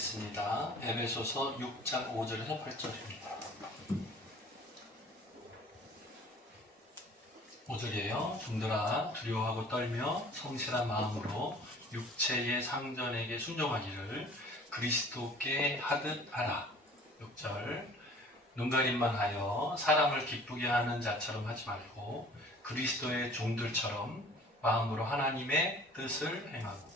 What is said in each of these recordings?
하겠습니다. 에베소서 6장 5절에서 8절입니다. 5절이에요. 종들아 두려워하고 떨며 성실한 마음으로 육체의 상전에게 순종하기를 그리스도께 하듯 하라. 6절 눈가림만 하여 사람을 기쁘게 하는 자처럼 하지 말고 그리스도의 종들처럼 마음으로 하나님의 뜻을 행하고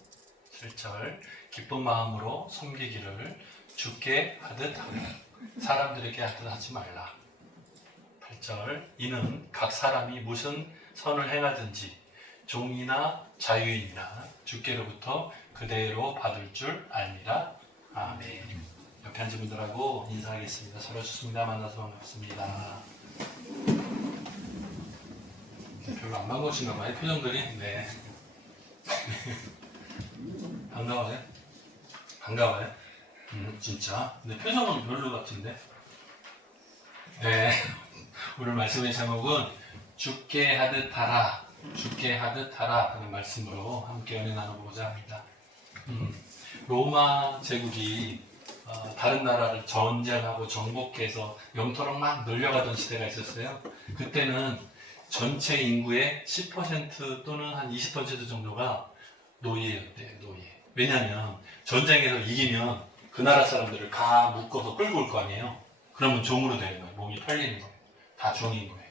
7절 기쁜 마음으로 섬기기를 주께 하듯 하라. 사람들에게 하듯 하지 말라. 8절 이는 각 사람이 무슨 선을 행하든지 종이나 자유인이나 주께로부터 그대로 받을 줄 알미라. 아멘. 옆에 앉은 분들하고 인사하겠습니다. 서로 좋습니다. 만나서 반갑습니다. 별로 안 반가우신가 봐요. 표정들이. 네. 반가워요? 반가워요? 진짜? 근데 표정은 별로 같은데? 네. 오늘 말씀의 제목은 주께 하듯 하라, 주께 하듯 하라 하는 말씀으로 함께 은혜 나눠보고자 합니다. 로마 제국이 다른 나라를 전쟁하고 정복해서 영토를 막 늘려가던 시대가 있었어요. 그때는 전체 인구의 10% 또는 한 20% 정도가 노예였대요. 노예. 왜냐하면 전쟁에서 이기면 그 나라 사람들을 다 묶어서 끌고 올 거 아니에요. 그러면 종으로 되는 거예요. 몸이 팔리는 거예요. 다 종인 거예요.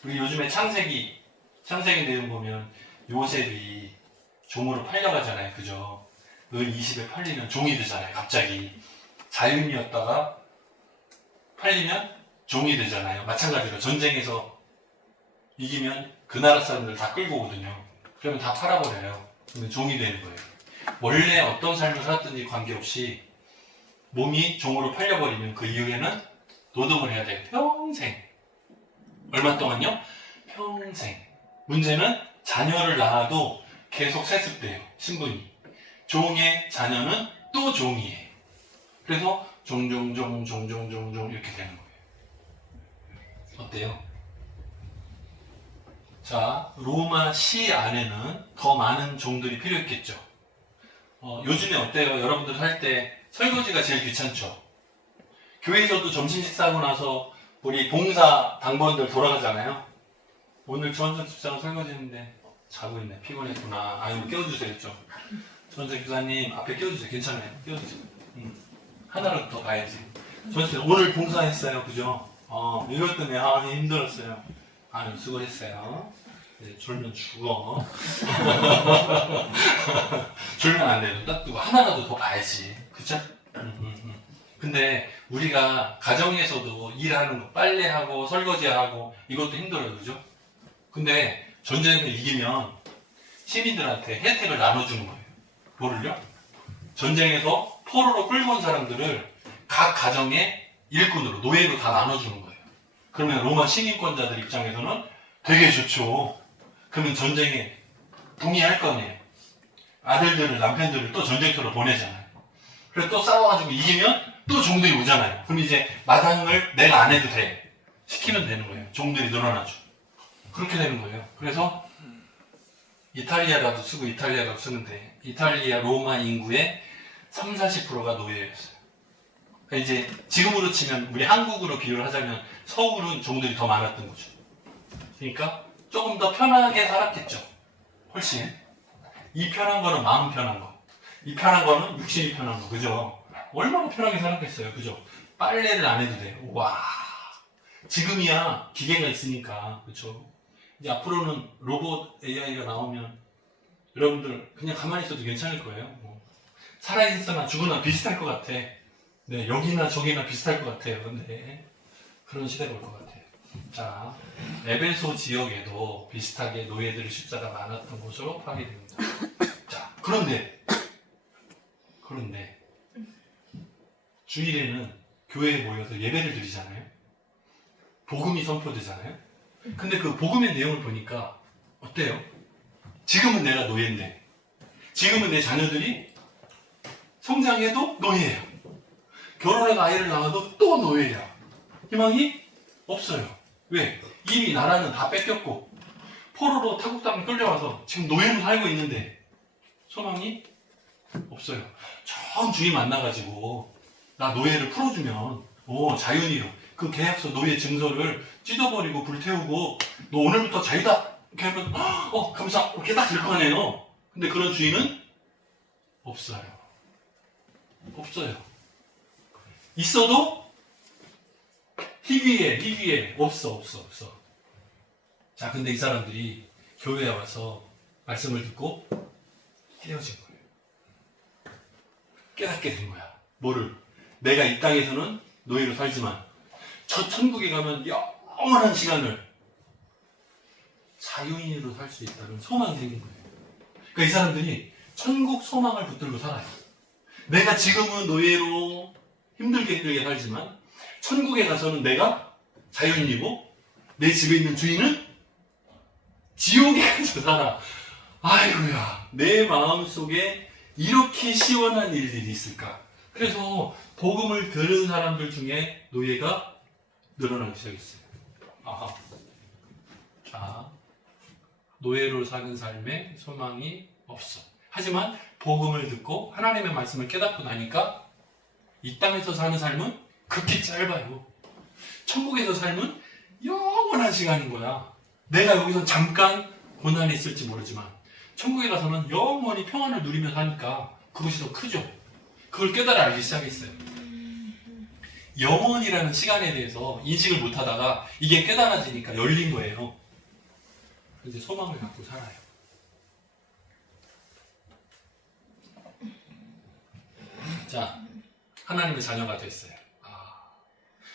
그리고 요즘에 창세기 내용 보면 요셉이 종으로 팔려가잖아요. 그죠? 은 20에 팔리면 종이 되잖아요. 갑자기 자유인이었다가 팔리면 종이 되잖아요. 마찬가지로 전쟁에서 이기면 그 나라 사람들 다 끌고 오거든요. 그러면 다 팔아버려요. 그러면 종이 되는 거예요. 원래 어떤 삶을 살았든지 관계없이 몸이 종으로 팔려버리면 그 이후에는 노동을 해야 돼요. 평생. 얼마 동안요? 평생. 문제는 자녀를 낳아도 계속 세습돼요. 신분이. 종의 자녀는 또 종이에요. 그래서 종종종 이렇게 되는 거예요. 어때요? 자, 로마 시 안에는 더 많은 종들이 필요했겠죠. 요즘에 어때요? 여러분들 할 때 설거지가 제일 귀찮죠? 교회에서도 점심 식사하고 나서 우리 봉사 당번들 돌아가잖아요. 오늘 주원장 집사가 설거지했는데 자고 있네. 피곤했구나. 아유, 깨워주세요 좀. 주원장 집사님 앞에 깨워주세요. 괜찮아요. 깨워주세요. 하나를 더 봐야지. 주원장 오늘 봉사했어요. 그죠? 이것 때문에 힘들었어요. 아유, 수고했어요. 네, 졸면 죽어. 졸면 안 돼요. 딱 두고 하나라도 더 봐야지. 그쵸? 근데 우리가 가정에서도 일하는 거, 빨래하고 설거지하고 이것도 힘들어요. 그죠? 근데 전쟁을 이기면 시민들한테 혜택을 나눠주는 거예요. 뭐를요? 전쟁에서 포로로 끌고 온 사람들을 각 가정의 일꾼으로, 노예로 다 나눠주는 거예요. 그러면 로마 시민권자들 입장에서는 되게 좋죠. 그러면 전쟁에 동의할 거 아니에요. 아들들을, 남편들을 또 전쟁터로 보내잖아요. 그래서 또 싸워가지고 이기면 또 종들이 오잖아요. 그럼 이제 마당을 내가 안 해도 돼. 시키면 되는 거예요. 종들이 늘어나죠. 그렇게 되는 거예요. 그래서 이탈리아라도 쓰는데 이탈리아 로마 인구의 30-40%가 노예였어요. 그러니까 이제 지금으로 치면 우리 한국으로 비유를 하자면 서울은 종들이 더 많았던 거죠. 그러니까 조금 더 편하게 살았겠죠. 훨씬. 이 편한 거는 마음 편한 거. 이 편한 거는 육신이 편한 거. 그죠? 얼마나 편하게 살았겠어요. 그죠? 빨래를 안 해도 돼요. 와. 지금이야 기계가 있으니까. 그죠? 이제 앞으로는 로봇 AI가 나오면 여러분들 그냥 가만히 있어도 괜찮을 거예요. 살아있으나 죽으나 비슷할 것 같아. 네, 여기나 저기나 비슷할 것 같아요. 근데 그런 시대가 올 것 같아요. 자, 에베소 지역에도 비슷하게 노예들의 숫자가 많았던 것으로 파악됩니다. 자, 그런데 주일에는 교회에 모여서 예배를 드리잖아요. 복음이 선포되잖아요. 근데 그 복음의 내용을 보니까 어때요? 지금은 내가 노예인데, 지금은 내 자녀들이 성장해도 노예예요. 결혼해서 아이를 낳아도 또 노예야. 희망이 없어요. 왜? 이미 나라는 다 뺏겼고 포로로 타국 땅에 끌려와서 지금 노예로 살고 있는데 소망이 없어요. 처음 주인 만나가지고 나 노예를 풀어주면 자연이요. 그 계약서 노예 증서를 찢어버리고 불태우고 너 오늘부터 자유다 이렇게 하면 감사 이렇게 딱 될 거 아니에요. 근데 그런 주인은 없어요. 없어요. 있어도 희귀해 없어. 자, 근데 이 사람들이 교회에 와서 말씀을 듣고 깨어진 거예요. 깨닫게 된 거야. 뭐를? 내가 이 땅에서는 노예로 살지만 저 천국에 가면 영원한 시간을 자유인으로 살 수 있다는 소망이 생긴 거예요. 그러니까 이 사람들이 천국 소망을 붙들고 살아요. 내가 지금은 노예로 힘들게 살지만 천국에 가서는 내가 자유인이고 내 집에 있는 주인은 지옥에 가서 살아. 아이고야, 내 마음속에 이렇게 시원한 일들이 있을까? 그래서 복음을 들은 사람들 중에 노예가 늘어나기 시작했어요. 아하. 자, 노예로 사는 삶에 소망이 없어. 하지만 복음을 듣고 하나님의 말씀을 깨닫고 나니까 이 땅에서 사는 삶은 극히 짧아요. 천국에서 삶은 영원한 시간인 거야. 내가 여기서 잠깐 고난이 있을지 모르지만 천국에 가서는 영원히 평안을 누리며 사니까 그것이 더 크죠. 그걸 깨달아 알기 시작했어요. 영원이라는 시간에 대해서 인식을 못하다가 이게 깨달아지니까 열린 거예요. 이제 소망을 갖고 살아요. 자, 하나님의 자녀가 됐어요.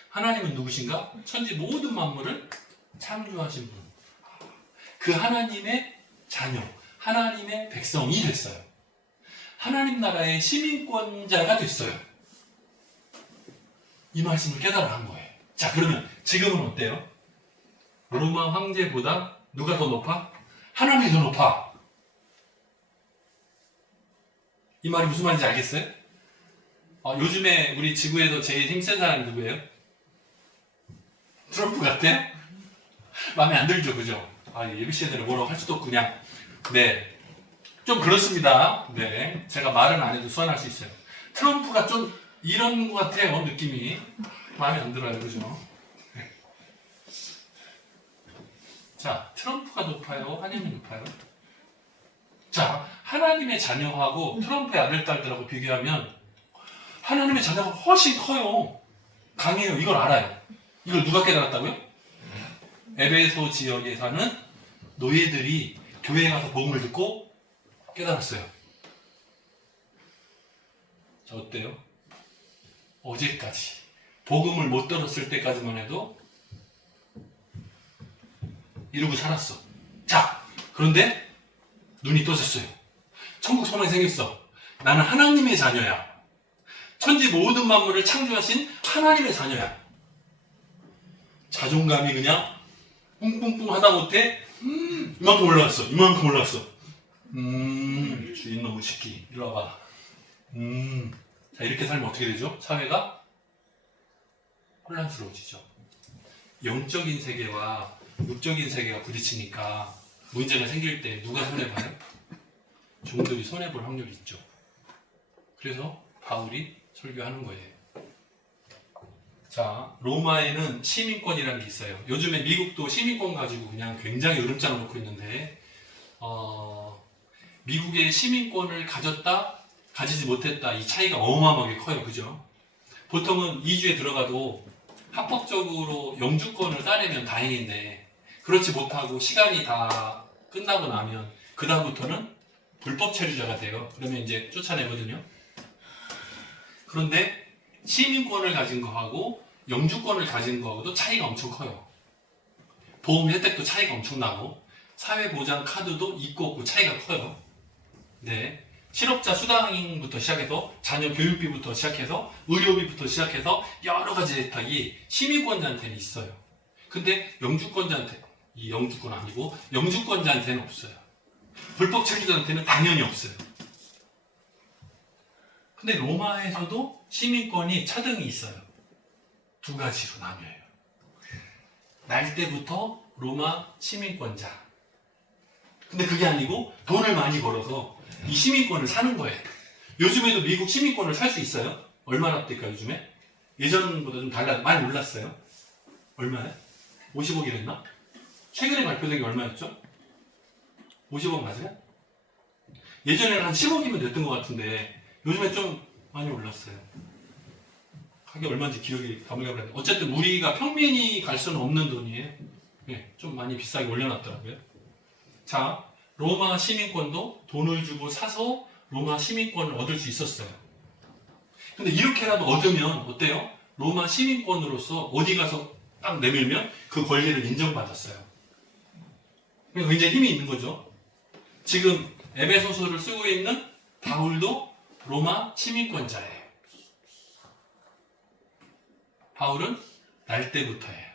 하나님은 누구신가? 천지 모든 만물을 창조하신 분. 그 하나님의 자녀, 하나님의 백성이 됐어요. 하나님 나라의 시민권자가 됐어요. 이 말씀을 깨달아 한 거예요. 자, 그러면 지금은 어때요? 로마 황제보다 누가 더 높아? 하나님이 더 높아. 이 말이 무슨 말인지 알겠어요? 요즘에 우리 지구에서 제일 힘센 사람이 누구예요? 트럼프 같아요? 마음에 안 들죠, 그죠? 예비씨들은 뭐라고 할 수도 없고 그냥 네, 좀 그렇습니다. 네, 제가 말은 안 해도 수완할 수 있어요. 트럼프가 좀 이런 것 같아요, 느낌이. 마음에 안 들어요, 그죠? 네. 자, 트럼프가 높아요, 하나님이 높아요? 자, 하나님의 자녀하고 트럼프의 아들, 딸들하고 비교하면 하나님의 자녀가 훨씬 커요. 강해요. 이걸 알아요. 이걸 누가 깨달았다고요? 에베소 지역에 사는 노예들이 교회에 가서 복음을 듣고 깨달았어요. 자, 어때요? 어제까지 복음을 못 들었을 때까지만 해도 이러고 살았어. 자, 그런데 눈이 떠졌어요. 천국 소망이 생겼어. 나는 하나님의 자녀야. 천지 모든 만물을 창조하신 하나님의 자녀야. 자존감이 그냥 뿡뿡뿡 하다 못해 이만큼 올라왔어. 주인 놈의 새끼 이리 와봐. 자, 이렇게 살면 어떻게 되죠? 사회가 혼란스러워지죠. 영적인 세계와 육적인 세계가 부딪히니까 문제가 생길 때 누가 손해봐요? 종들이 손해볼 확률이 있죠. 그래서 바울이 설교하는 거예요. 자, 로마에는 시민권이라는 게 있어요. 요즘에 미국도 시민권 가지고 그냥 굉장히 으름장을 놓고 있는데 미국의 시민권을 가졌다, 가지지 못했다 이 차이가 어마어마하게 커요. 그죠? 보통은 2주에 들어가도 합법적으로 영주권을 따내면 다행인데 그렇지 못하고 시간이 다 끝나고 나면 그 다음부터는 불법 체류자가 돼요. 그러면 이제 쫓아내거든요. 그런데 시민권을 가진 거하고 영주권을 가진 거하고도 차이가 엄청 커요. 보험 혜택도 차이가 엄청나고 사회보장 카드도 있고 없고 차이가 커요. 네, 실업자 수당부터 시작해서 자녀 교육비부터 시작해서 의료비부터 시작해서 여러 가지 혜택이 시민권자한테는 있어요. 근데 영주권자한테, 이 영주권 아니고 영주권자한테는 없어요. 불법 체류자한테는 당연히 없어요. 근데 로마에서도 시민권이 차등이 있어요. 두 가지로 나뉘어요. 날 때부터 로마 시민권자. 근데 그게 아니고 돈을 많이 벌어서 이 시민권을 사는 거예요. 요즘에도 미국 시민권을 살 수 있어요? 얼마나 될까 요즘에? 예전보다 좀 많이 올랐어요. 얼마에? 50억이랬나? 최근에 발표된 게 얼마였죠? 50억 맞아요? 예전에는 한 10억이면 됐던 것 같은데 요즘에 좀 많이 올랐어요. 가격 얼마인지 기억이 가물가물한데 어쨌든 우리가 평민이 갈 수는 없는 돈이에요. 네, 좀 많이 비싸게 올려놨더라고요. 자, 로마 시민권도 돈을 주고 사서 로마 시민권을 얻을 수 있었어요. 근데 이렇게라도 얻으면 어때요? 로마 시민권으로서 어디 가서 딱 내밀면 그 권리를 인정받았어요. 그러니까 굉장히 힘이 있는 거죠. 지금 에베소서를 쓰고 있는 바울도 로마 시민권자예요. 바울은 날 때부터예요.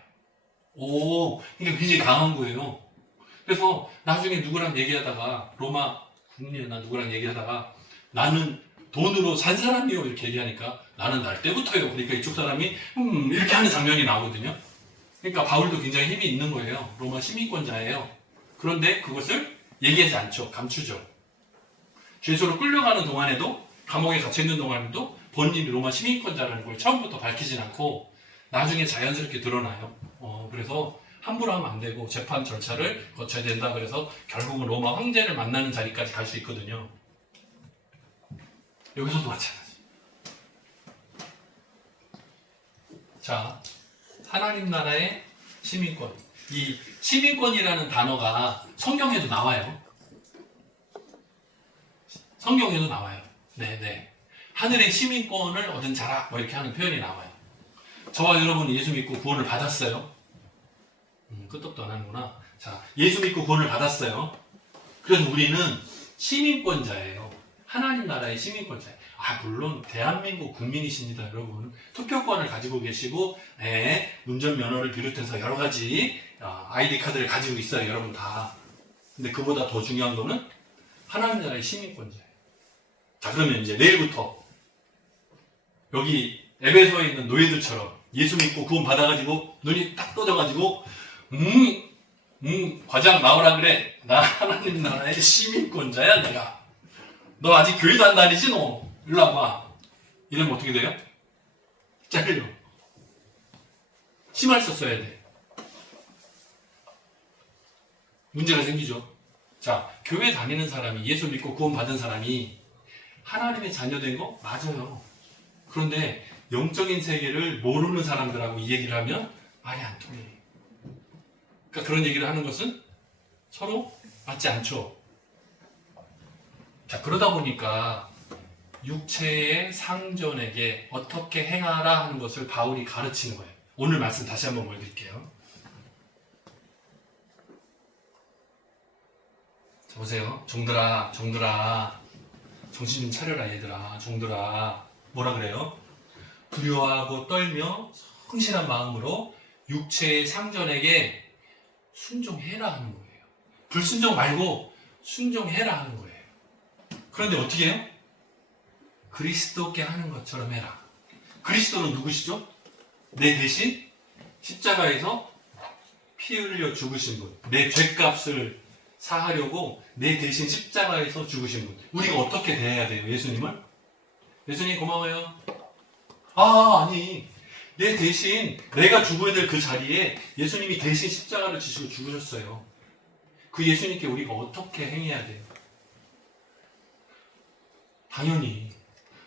오, 이게 굉장히 강한 거예요. 그래서 나중에 누구랑 얘기하다가 로마 국민이나 누구랑 얘기하다가 나는 돈으로 산 사람이요 이렇게 얘기하니까 나는 날 때부터요. 그러니까 이쪽 사람이 이렇게 하는 장면이 나오거든요. 그러니까 바울도 굉장히 힘이 있는 거예요. 로마 시민권자예요. 그런데 그것을 얘기하지 않죠. 감추죠. 죄수로 끌려가는 동안에도 감옥에 갇혀있는 동안에도 본인이 로마 시민권자라는 걸 처음부터 밝히진 않고 나중에 자연스럽게 드러나요. 그래서 함부로 하면 안 되고 재판 절차를 거쳐야 된다. 그래서 결국은 로마 황제를 만나는 자리까지 갈 수 있거든요. 여기서도 마찬가지. 자, 하나님 나라의 시민권. 이 시민권이라는 단어가 성경에도 나와요. 성경에도 나와요. 네네. 하늘의 시민권을 얻은 자라 뭐 이렇게 하는 표현이 나와요. 저와 여러분이 예수 믿고 구원을 받았어요. 끄떡도 안 하는구나. 자, 예수 믿고 구원을 받았어요. 그래서 우리는 시민권자예요. 하나님 나라의 시민권자예요. 물론 대한민국 국민이십니다, 여러분. 투표권을 가지고 계시고, 운전면허를 비롯해서 여러 가지 아이디 카드를 가지고 있어요, 여러분 다. 근데 그보다 더 중요한 거는 하나님 나라의 시민권자예요. 자, 그러면 이제 내일부터 여기 에베소에 있는 노예들처럼 예수 믿고 구원 받아가지고 눈이 딱 떠져가지고 과장 나오라 그래. 나 하나님 나라의 시민권자야 내가. 너 아직 교회도 안 다니지 너. 일로 와봐. 이러면 어떻게 돼요? 잘려. 심할 썼어야 돼. 문제가 생기죠. 자, 교회 다니는 사람이 예수 믿고 구원 받은 사람이 하나님의 자녀된 거 맞아요. 그런데 영적인 세계를 모르는 사람들하고 이 얘기를 하면 말이 안 통해. 그러니까 그런 얘기를 하는 것은 서로 맞지 않죠. 자, 그러다 보니까 육체의 상전에게 어떻게 행하라 하는 것을 바울이 가르치는 거예요. 오늘 말씀 다시 한번 보여드릴게요. 자, 보세요. 종들아 정신 좀 차려라 얘들아. 종들아 뭐라 그래요? 두려워하고 떨며 성실한 마음으로 육체의 상전에게 순종해라 하는 거예요. 불순종 말고 순종해라 하는 거예요. 그런데 어떻게 해요? 그리스도께 하는 것처럼 해라. 그리스도는 누구시죠? 내 대신 십자가에서 피 흘려 죽으신 분. 내 죄값을 사하려고 내 대신 십자가에서 죽으신 분. 우리가 어떻게 대해야 돼요? 예수님을? 예수님 고마워요. 아니 내 대신 내가 죽어야 될 그 자리에 예수님이 대신 십자가를 지시고 죽으셨어요. 그 예수님께 우리가 어떻게 행해야 돼요? 당연히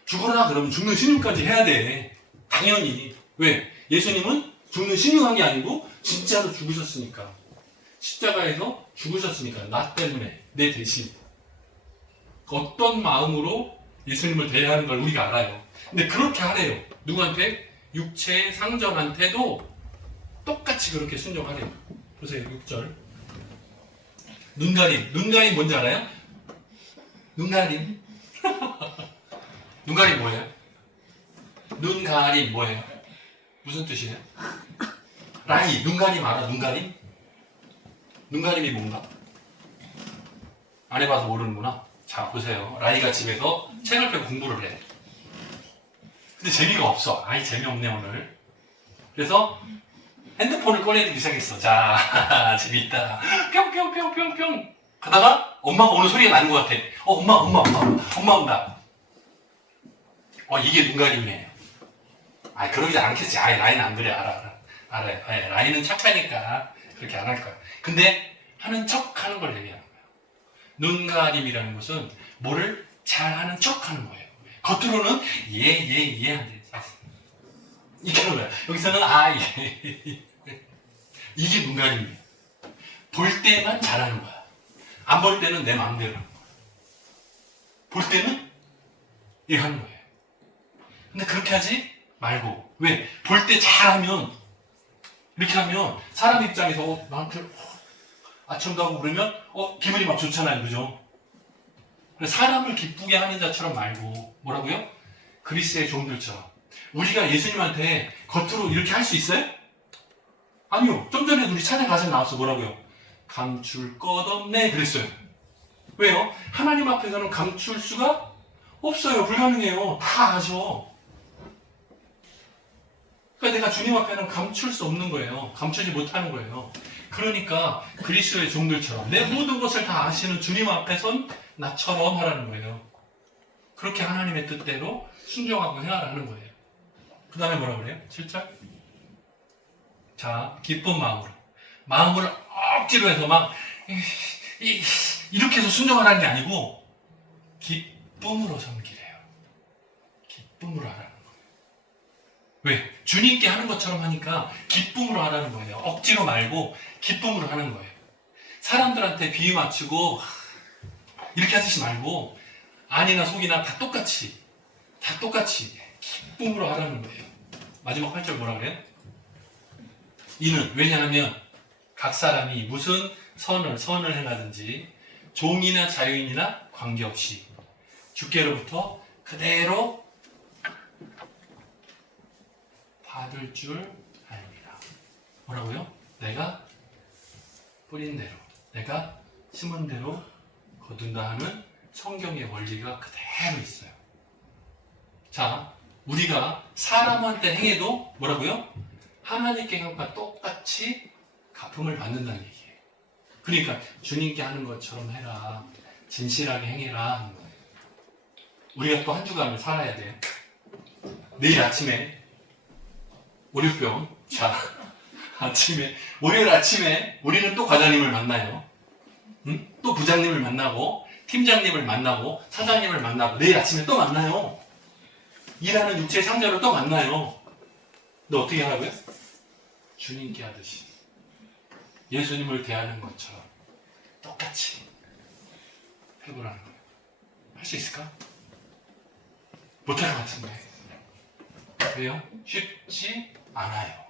죽어라 그러면 죽는 신용까지 해야 돼. 당연히. 왜? 예수님은 죽는 신용한 게 아니고 진짜로 죽으셨으니까. 십자가에서 죽으셨으니까. 나 때문에 내 대신. 어떤 마음으로 예수님을 대해야 하는 걸 우리가 알아요. 근데 그렇게 하래요. 누구한테? 육체의 상전한테도 똑같이 그렇게 순종하래요. 보세요. 6절. 눈가림. 눈가림 뭔지 알아요? 눈가림. 눈가림 뭐예요? 눈가림 뭐예요? 무슨 뜻이에요? 라이. 눈가림 알아? 눈가림? 눈가림이 뭔가? 안 해봐서 모르는구나. 자, 보세요. 라이가 집에서 책을 펴고 공부를 해. 근데 재미가 없어. 재미없네 오늘. 그래서 핸드폰을 꺼내기 시작했어. 자, 재밌다. 뿅뿅뿅뿅뿅. 가다가 엄마가 오는 소리가 나는 것 같아. 엄마 온다. 이게 눈가림이에요. 그러지 않겠지. 라인 안 그래. 알아요. 라인은 착하니까 그렇게 안 할 거야. 근데 하는 척 하는 걸 얘기하는 거예요. 눈가림이라는 것은 뭐를 잘하는 척 하는 거예요. 겉으로는 예 한데 이렇게 하는 거야. 여기서는 예. 이게 눈가림이에요. 볼 때만 잘하는 거야. 안 볼 때는 내 마음대로 하는 거야. 볼 때는 이렇게 하는 거예요. 근데 그렇게 하지 말고. 왜? 볼 때 잘하면, 이렇게 하면 사람 입장에서 나한테 아첨도 하고 그러면 기분이 막 좋잖아요. 그죠? 그래서 사람을 기쁘게 하는 자처럼 말고, 뭐라고요? 그리스의 종들처럼. 우리가 예수님한테 겉으로 이렇게 할 수 있어요? 아니요. 좀 전에 우리 찬양 가사에 나와서 뭐라고요? 감출 것 없네 그랬어요. 왜요? 하나님 앞에서는 감출 수가 없어요. 불가능해요. 다 아셔. 그러니까 내가 주님 앞에는 감출 수 없는 거예요. 감추지 못하는 거예요. 그러니까 그리스도의 종들처럼 내 모든 것을 다 아시는 주님 앞에선 나처럼 하라는 거예요. 그렇게 하나님의 뜻대로 순종하고 행하라는 거예요. 그 다음에 뭐라 그래요? 7절? 자, 기쁜 마음으로. 마음을 억지로 해서 막 이렇게 해서 순종하라는 게 아니고 기쁨으로 섬기래요. 기쁨으로 하라는 거예요. 왜? 주님께 하는 것처럼 하니까 기쁨으로 하라는 거예요. 억지로 말고 기쁨으로 하는 거예요. 사람들한테 비유 맞추고 이렇게 하시지 말고 아니나 속이나 다 똑같이 기쁨으로 하라는 거예요. 마지막 8절 뭐라 그래요? 이는 왜냐하면 각 사람이 무슨 선을 행하든지 종이나 자유인이나 관계없이 주께로부터 그대로 받을 줄 아닙니다. 뭐라고요? 내가 뿌린 대로, 내가 심은 대로 거둔다 하는 성경의 원리가 그대로 있어요. 자, 우리가 사람한테 행해도 뭐라고요? 하나님께 한 것과 똑같이 갚음을 받는다는 얘기예요. 그러니까 주님께 하는 것처럼 해라. 진실하게 행해라 하는 거예요. 우리가 또 한 주간을 살아야 돼요. 내일 아침에 월요병. 자, 월요일 아침에 우리는 또 과장님을 만나요. 또 부장님을 만나고 팀장님을 만나고 사장님을 만나고 내일 아침에 또 만나요. 일하는 육체의 상자를 또 만나요. 근데 어떻게 하라고요? 주님께 하듯이 예수님을 대하는 것처럼 똑같이 해보라는 거예요. 할 수 있을까? 못할 것 같은데. 왜요? 쉽지 않아요.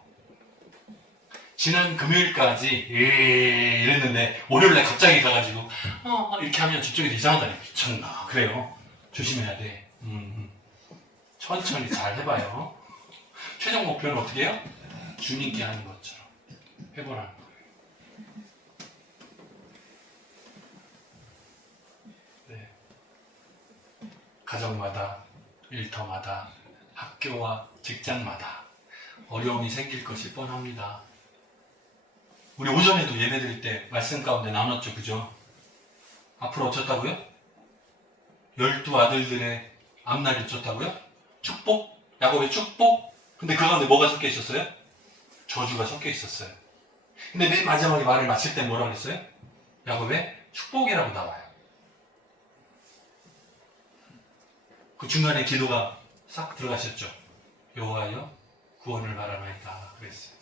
지난 금요일까지 이랬는데 월요일날 갑자기 가가지고 이렇게 하면 저쪽에서 이상하다니 미쳤나. 그래요. 조심해야 돼. 천천히 잘 해봐요. 최종 목표는 어떻게 해요? 주님께 하는 것처럼 해보라는 거예요. 네. 가정마다, 일터마다, 학교와 직장마다 어려움이 생길 것이 뻔합니다. 우리 오전에도 예배 드릴 때 말씀 가운데 나눴죠, 그죠? 앞으로 어쩌다고요? 12아들들의 앞날이 어쩌다고요? 축복? 야곱의 축복? 근데 그 가운데 뭐가 섞여 있었어요? 저주가 섞여 있었어요. 근데 맨 마지막에 말을 마칠 때 뭐라고 했어요? 야곱의 축복이라고 나와요. 그 중간에 기도가 싹 들어가셨죠? 여호와여 구원을 바라나이다 그랬어요.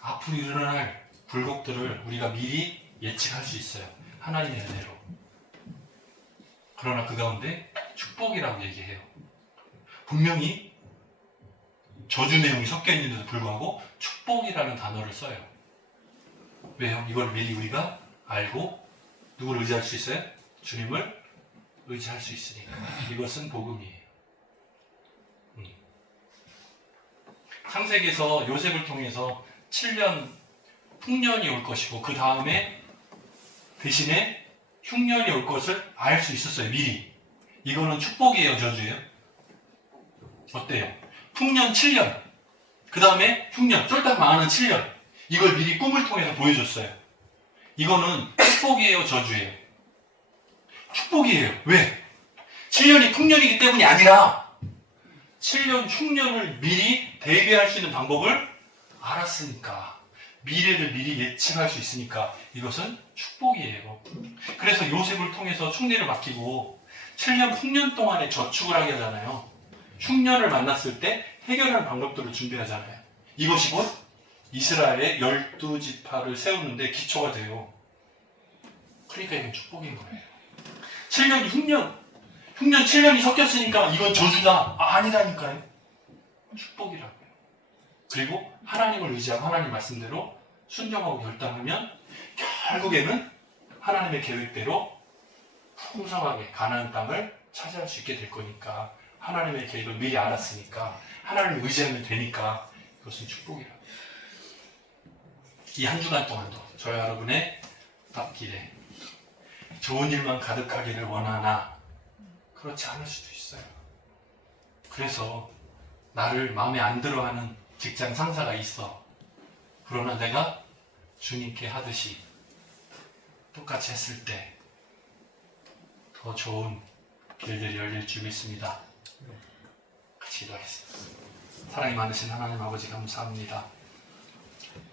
앞으로 일어날 불곡들을 우리가 미리 예측할 수 있어요. 하나님의 은혜로. 그러나 그 가운데 축복이라고 얘기해요. 분명히 저주 내용이 섞여 있는데도 불구하고 축복이라는 단어를 써요. 왜요? 이걸 미리 우리가 알고 누구를 의지할 수 있어요? 주님을 의지할 수 있으니까. 이것은 복음이에요. 창세기에서 요셉을 통해서 7년 풍년이 올 것이고 그 다음에 대신에 흉년이 올 것을 알 수 있었어요. 미리. 이거는 축복이에요, 저주예요? 어때요? 풍년 7년 그 다음에 흉년 쫄딱 망하는 7년 이걸 미리 꿈을 통해서 보여줬어요. 이거는 축복이에요, 저주예요? 축복이에요. 왜? 7년이 풍년이기 때문이 아니라 7년 흉년을 미리 대비할 수 있는 방법을 알았으니까, 미래를 미리 예측할 수 있으니까 이것은 축복이에요. 그래서 요셉을 통해서 총리를 맡기고 7년 풍년 동안에 저축을 하게 하잖아요. 흉년을 만났을 때 해결하는 방법들을 준비하잖아요. 이것이 곧 이스라엘의 12지파를 세우는데 기초가 돼요. 그러니까 이건 축복인 거예요. 7년 흉년 7년이 섞였으니까 이건 저주다. 아니라니까요. 축복이라고요. 그리고 하나님을 의지하고 하나님 말씀대로 순종하고 결단하면 결국에는 하나님의 계획대로 풍성하게 가나안 땅을 차지할 수 있게 될 거니까, 하나님의 계획을 미리 알았으니까 하나님을 의지하면 되니까 그것은 축복이라고요. 이 한 주간 동안도 저와 여러분의 앞길에 좋은 일만 가득하기를 원하나 그렇지 않을 수도 있어요. 그래서 나를 마음에 안 들어하는 직장 상사가 있어. 그러나 내가 주님께 하듯이 똑같이 했을 때 더 좋은 길들이 열릴 줄 믿습니다. 같이 기도하겠습니다. 사랑이 많으신 하나님 아버지, 감사합니다.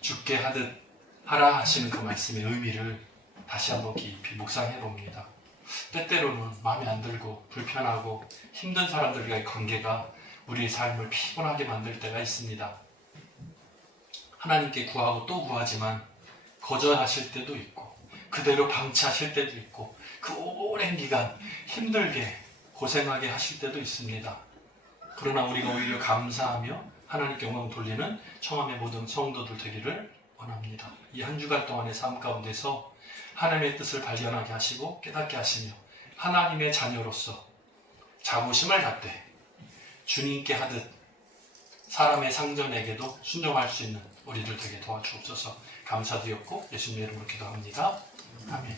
죽게 하듯 하라 하시는 그 말씀의 의미를 다시 한번 깊이 묵상해 봅니다. 때때로는 마음에 안 들고 불편하고 힘든 사람들과의 관계가 우리의 삶을 피곤하게 만들 때가 있습니다. 하나님께 구하고 또 구하지만 거절하실 때도 있고, 그대로 방치하실 때도 있고, 그 오랜 기간 힘들게 고생하게 하실 때도 있습니다. 그러나 우리가 오히려 감사하며 하나님께 영광 돌리는 청함의 모든 성도들 되기를 원합니다. 이 한 주간 동안의 삶 가운데서 하나님의 뜻을 발견하게 하시고 깨닫게 하시며 하나님의 자녀로서 자부심을 갖되 주님께 하듯 사람의 상전에게도 순종할 수 있는 우리들 되게 도와주옵소서. 감사드렸고 예수님의 이름으로 기도합니다. 아멘.